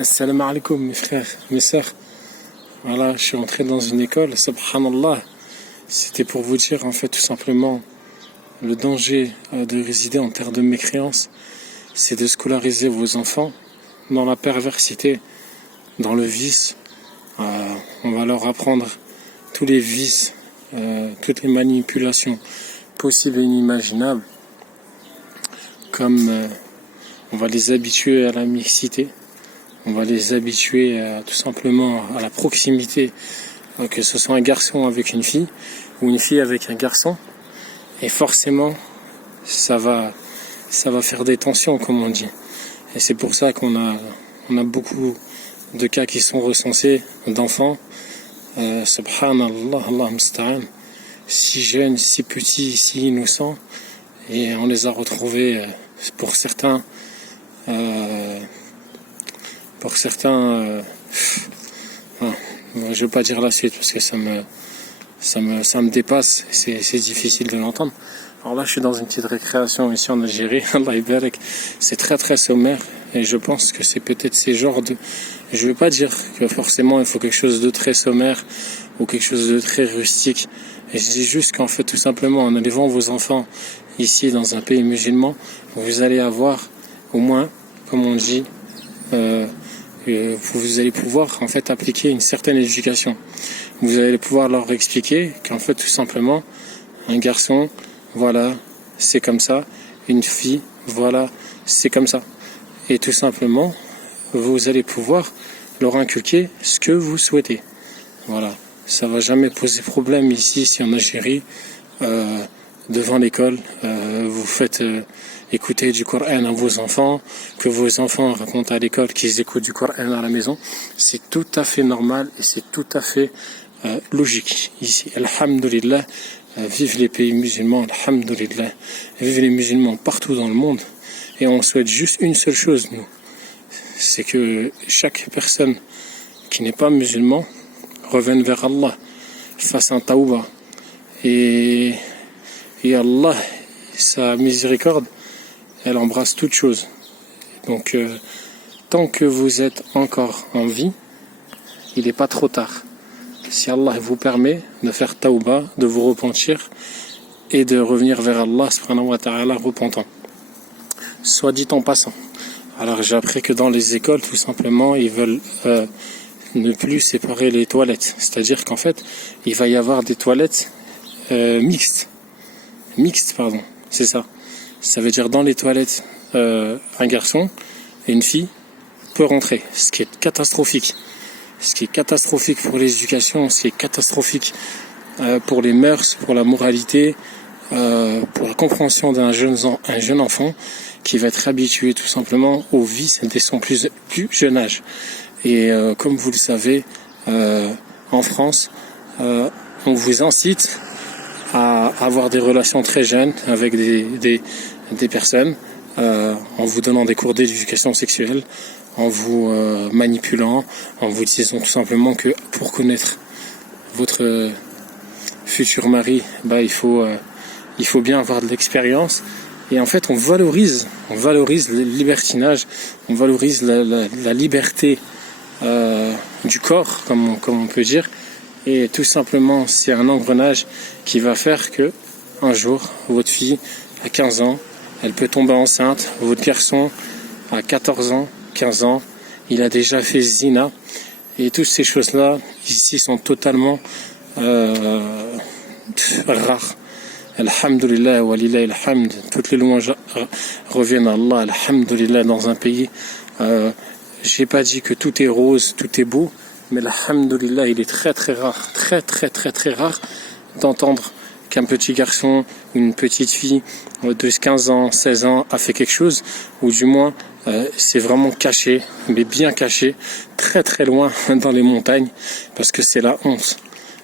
Assalamu alaikum mes frères, mes sœurs. Voilà, je suis entré dans une école, subhanallah. C'était pour vous dire en fait tout simplement le danger de résider en terre de mécréance, c'est de scolariser vos enfants dans la perversité, dans le vice. On va leur apprendre tous les vices, toutes les manipulations possibles et inimaginables, comme on va les habituer à la mixité. On va les habituer tout simplement à la proximité, que ce soit un garçon avec une fille ou une fille avec un garçon. Et forcément, ça va faire des tensions, comme on dit. Et c'est pour ça qu'on a beaucoup de cas qui sont recensés d'enfants, subhanallah, Allah musta'an, si jeunes, si petits, si innocents. Et on les a retrouvés, pour certains, je veux pas dire la suite parce que ça me dépasse, c'est difficile de l'entendre. Alors là, je suis dans une petite récréation ici en Algérie, Allah yabarak. C'est très très sommaire et je pense que c'est peut-être ces genres de... Je veux pas dire que forcément il faut quelque chose de très sommaire ou quelque chose de très rustique. Et je dis juste qu'en fait, tout simplement, en élevant vos enfants ici dans un pays musulman, vous allez avoir au moins, comme on dit, vous allez pouvoir en fait appliquer une certaine éducation. Vous allez pouvoir leur expliquer qu'en fait tout simplement un garçon, voilà, c'est comme ça, une fille, voilà, c'est comme ça. Et tout simplement, vous allez pouvoir leur inculquer ce que vous souhaitez. Voilà, ça va jamais poser problème ici en Algérie. Devant l'école, vous faites écouter du Coran à vos enfants, que vos enfants racontent à l'école qu'ils écoutent du Coran à la maison. C'est tout à fait normal et c'est tout à fait logique ici. Alhamdulillah, vive les pays musulmans, alhamdulillah, vive les musulmans partout dans le monde. Et on souhaite juste une seule chose, nous, c'est que chaque personne qui n'est pas musulman revienne vers Allah, fasse un tawbah. Et Allah, sa miséricorde, elle embrasse toute chose. Donc, tant que vous êtes encore en vie, il n'est pas trop tard. Si Allah vous permet de faire tawbah, de vous repentir et de revenir vers Allah subhanahu wa ta'ala repentant. Soit dit en passant. Alors j'ai appris que dans les écoles, tout simplement, ils veulent ne plus séparer les toilettes. C'est-à-dire qu'en fait, il va y avoir des toilettes mixtes, c'est ça. Ça veut dire dans les toilettes, un garçon et une fille peut rentrer, ce qui est catastrophique. Ce qui est catastrophique pour l'éducation, ce qui est catastrophique pour les mœurs, pour la moralité, pour la compréhension d'un jeune enfant qui va être habitué tout simplement aux vices dès son plus jeune âge. Et comme vous le savez, en France, on vous incite à avoir des relations très jeunes avec des personnes, en vous donnant des cours d'éducation sexuelle, en vous manipulant, en vous disant tout simplement que pour connaître votre futur mari, il faut bien avoir de l'expérience. Et en fait, on valorise le libertinage, on valorise la liberté du corps, comme on peut dire. Et tout simplement, c'est un engrenage qui va faire que un jour, votre fille à 15 ans, elle peut tomber enceinte. Votre garçon à 14 ans, 15 ans, il a déjà fait zina. Et toutes ces choses-là, ici, sont totalement rares. Alhamdulillah, walillahi alhamd. Toutes les louanges reviennent à Allah. Alhamdulillah, dans un pays. J'ai pas dit que tout est rose, tout est beau. Mais alhamdulillah, il est très très rare, très rare d'entendre qu'un petit garçon ou une petite fille de 15 ans, 16 ans a fait quelque chose, ou du moins c'est vraiment caché, mais bien caché, très très loin dans les montagnes, parce que c'est la honte.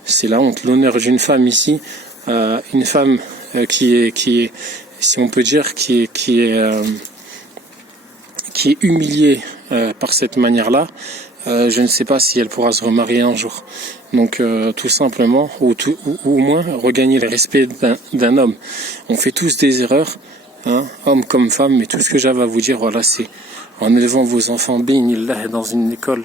C'est la honte. L'honneur d'une femme ici, une femme qui est, si on peut dire, qui est humiliée par cette manière-là. Je ne sais pas si elle pourra se remarier un jour. Donc tout simplement, ou au moins regagner le respect d'un homme. On fait tous des erreurs, hommes comme femmes. Mais tout ce que j'avais à vous dire, voilà, c'est en élevant vos enfants, bi'inillah, dans une école,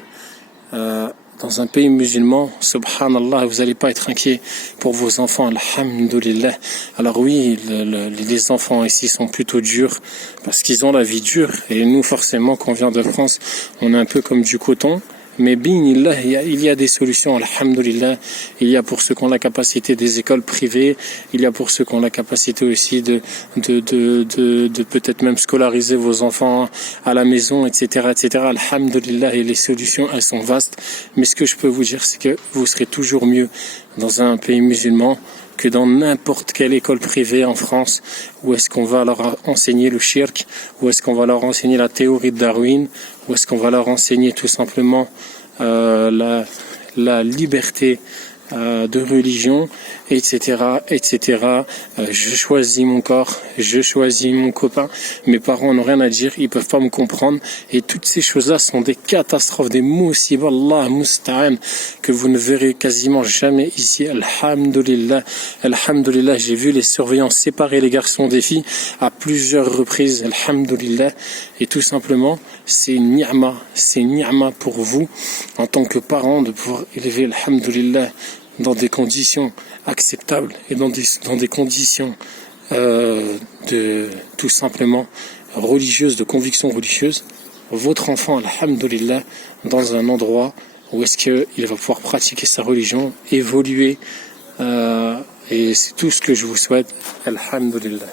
dans un pays musulman, subhanallah, vous n'allez pas être inquiet pour vos enfants, alhamdulillah. Alors oui, les enfants ici sont plutôt durs parce qu'ils ont la vie dure, et nous forcément, quand on vient de France, on est un peu comme du coton. Mais binillah, il y a des solutions, alhamdulillah. Il y a pour ceux qui ont la capacité des écoles privées, il y a pour ceux qui ont la capacité aussi de peut-être même scolariser vos enfants à la maison, etc., etc. Alhamdulillah, et les solutions, elles sont vastes. Mais ce que je peux vous dire, c'est que vous serez toujours mieux dans un pays musulman que dans n'importe quelle école privée en France, où est-ce qu'on va leur enseigner le shirk, où est-ce qu'on va leur enseigner la théorie de Darwin, où est-ce qu'on va leur enseigner tout simplement la liberté de religion, etc., etc. Je choisis mon corps, je choisis mon copain. Mes parents n'ont rien à dire, ils peuvent pas me comprendre. Et toutes ces choses-là sont des catastrophes, des musibah, Allah musta'an, que vous ne verrez quasiment jamais ici. Alhamdulillah, alhamdulillah. J'ai vu les surveillants séparer les garçons des filles à plusieurs reprises. Alhamdulillah. Et tout simplement, c'est ni'ma pour vous, en tant que parents, de pouvoir élever, alhamdulillah, dans des conditions acceptables et dans des conditions de tout simplement religieuses, de conviction religieuse, votre enfant, alhamdulillah, dans un endroit où est-ce qu'il va pouvoir pratiquer sa religion, évoluer, et c'est tout ce que je vous souhaite, alhamdulillah.